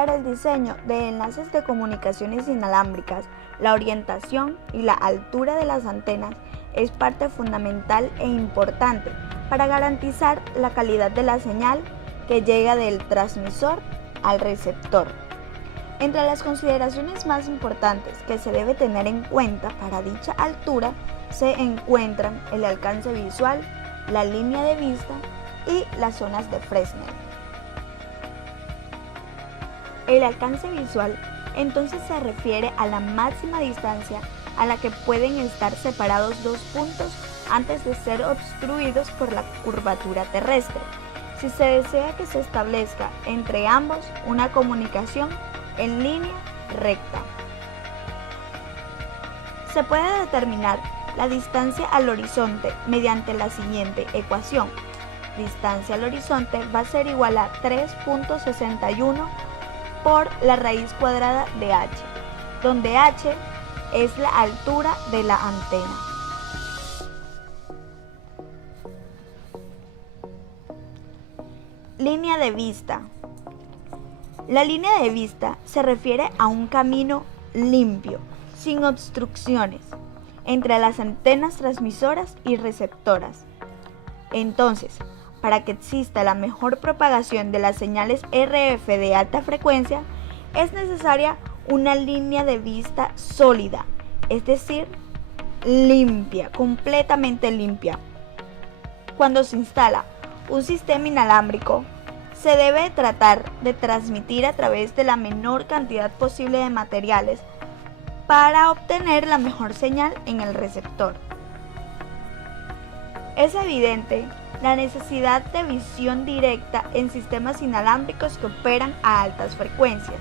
Para el diseño de enlaces de comunicaciones inalámbricas, la orientación y la altura de las antenas es parte fundamental e importante para garantizar la calidad de la señal que llega del transmisor al receptor. Entre las consideraciones más importantes que se debe tener en cuenta para dicha altura se encuentran el alcance visual, la línea de vista y las zonas de Fresnel. El alcance visual entonces se refiere a la máxima distancia a la que pueden estar separados dos puntos antes de ser obstruidos por la curvatura terrestre, si se desea que se establezca entre ambos una comunicación en línea recta. Se puede determinar la distancia al horizonte mediante la siguiente ecuación. Distancia al horizonte va a ser igual a 3.61 por la raíz cuadrada de h, donde h es la altura de la antena. Línea de vista. La línea de vista se refiere a un camino limpio, sin obstrucciones, entre las antenas transmisoras y receptoras. Entonces, para que exista la mejor propagación de las señales RF de alta frecuencia, es necesaria una línea de vista sólida, es decir, limpia, completamente limpia. Cuando se instala un sistema inalámbrico, se debe tratar de transmitir a través de la menor cantidad posible de materiales para obtener la mejor señal en el receptor. Es evidente la necesidad de visión directa en sistemas inalámbricos que operan a altas frecuencias,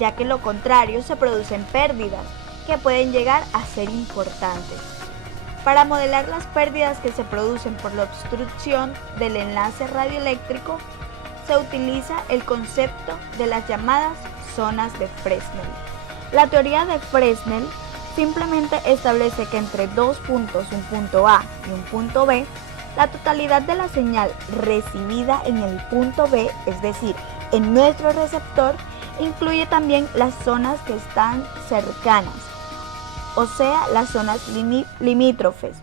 ya que lo contrario se producen pérdidas que pueden llegar a ser importantes. Para modelar las pérdidas que se producen por la obstrucción del enlace radioeléctrico, se utiliza el concepto de las llamadas zonas de Fresnel. La teoría de Fresnel simplemente establece que entre dos puntos, un punto A y un punto B, la totalidad de la señal recibida en el punto B, es decir, en nuestro receptor, incluye también las zonas que están cercanas, o sea, las zonas limítrofes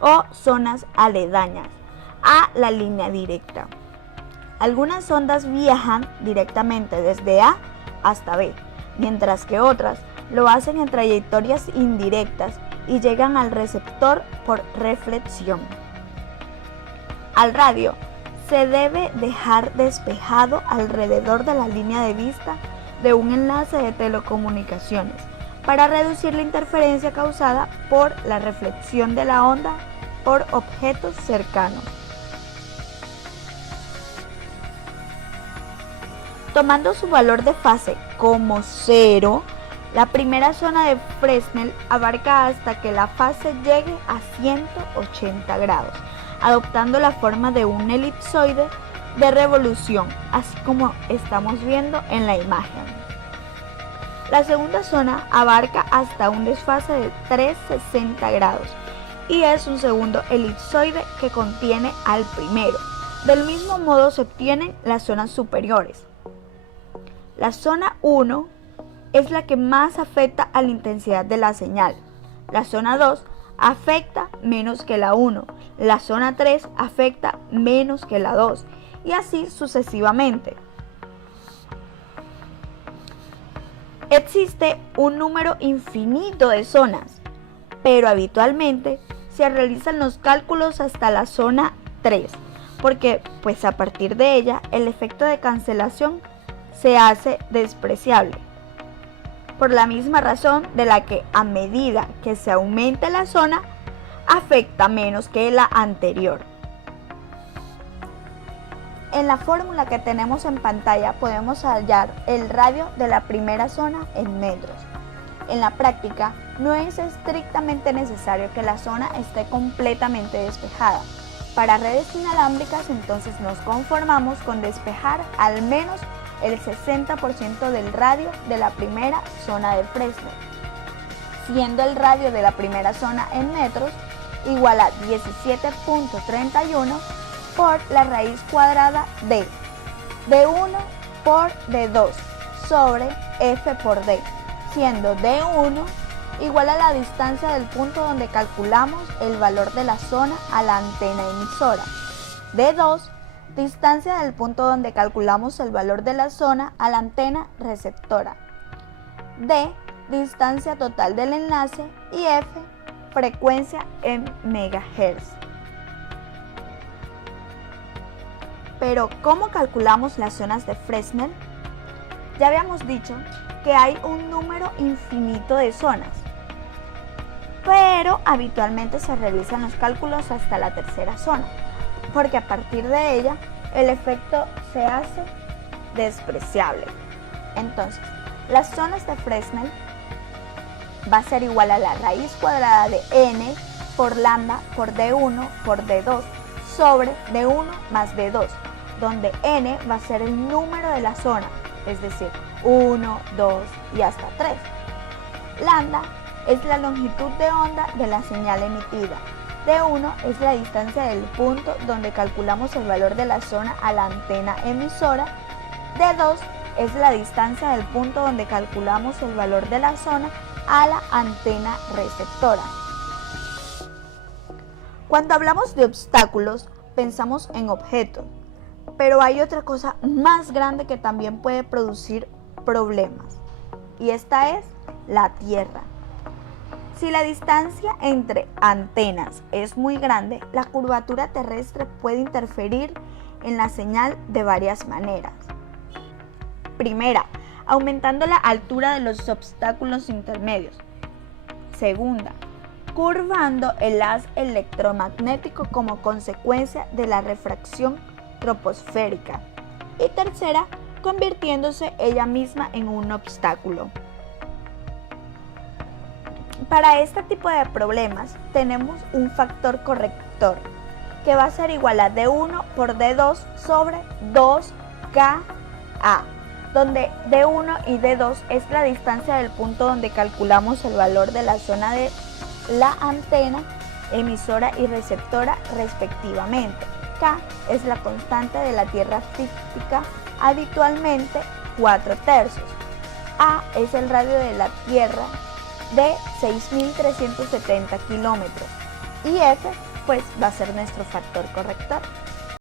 o zonas aledañas a la línea directa. Algunas ondas viajan directamente desde A hasta B, mientras que otras lo hacen en trayectorias indirectas y llegan al receptor por reflexión. Al radio se debe dejar despejado alrededor de la línea de vista de un enlace de telecomunicaciones para reducir la interferencia causada por la reflexión de la onda por objetos cercanos. Tomando su valor de fase como 0, la primera zona de Fresnel abarca hasta que la fase llegue a 180 grados, adoptando la forma de un elipsoide de revolución, así como estamos viendo en la imagen. La segunda zona abarca hasta un desfase de 360 grados y es un segundo elipsoide que contiene al primero. Del mismo modo se obtienen las zonas superiores. La zona 1 es la que más afecta a la intensidad de la señal. La zona 2 afecta menos que la 1. La zona 3 afecta menos que la 2. Y así sucesivamente. Existe un número infinito de zonas, pero habitualmente se realizan los cálculos hasta la zona 3, porque pues a partir de ella el efecto de cancelación se hace despreciable, por la misma razón de la que a medida que se aumente la zona, afecta menos que la anterior. En la fórmula que tenemos en pantalla podemos hallar el radio de la primera zona en metros. En la práctica, no es estrictamente necesario que la zona esté completamente despejada. Para redes inalámbricas, entonces nos conformamos con despejar al menos el 60% del radio de la primera zona de Fresnel, siendo el radio de la primera zona en metros igual a 17.31 por la raíz cuadrada de D1 por D2 sobre F por D, siendo D1 igual a la distancia del punto donde calculamos el valor de la zona a la antena emisora. D2, distancia del punto donde calculamos el valor de la zona a la antena receptora. D, distancia total del enlace. Y F, frecuencia en megahertz. Pero, ¿cómo calculamos las zonas de Fresnel? Ya habíamos dicho que hay un número infinito de zonas, pero habitualmente se realizan los cálculos hasta la tercera zona, porque a partir de ella el efecto se hace despreciable. Entonces, las zonas de Fresnel va a ser igual a la raíz cuadrada de n por lambda por d1 por d2 sobre d1 más d2, donde n va a ser el número de la zona, es decir, 1, 2 y hasta 3. Lambda es la longitud de onda de la señal emitida. D1 es la distancia del punto donde calculamos el valor de la zona a la antena emisora. D2 es la distancia del punto donde calculamos el valor de la zona a la antena receptora. Cuando hablamos de obstáculos, pensamos en objetos, pero hay otra cosa más grande que también puede producir problemas, y esta es la Tierra. Si la distancia entre antenas es muy grande, la curvatura terrestre puede interferir en la señal de varias maneras. Primera, aumentando la altura de los obstáculos intermedios. Segunda, curvando el haz electromagnético como consecuencia de la refracción troposférica. Y tercera, convirtiéndose ella misma en un obstáculo. Para este tipo de problemas tenemos un factor corrector que va a ser igual a D1 por D2 sobre 2KA, donde D1 y D2 es la distancia del punto donde calculamos el valor de la zona de la antena emisora y receptora respectivamente. K es la constante de la Tierra física, habitualmente 4/3. A es el radio de la Tierra de 6.370 kilómetros. Y F pues va a ser nuestro factor corrector.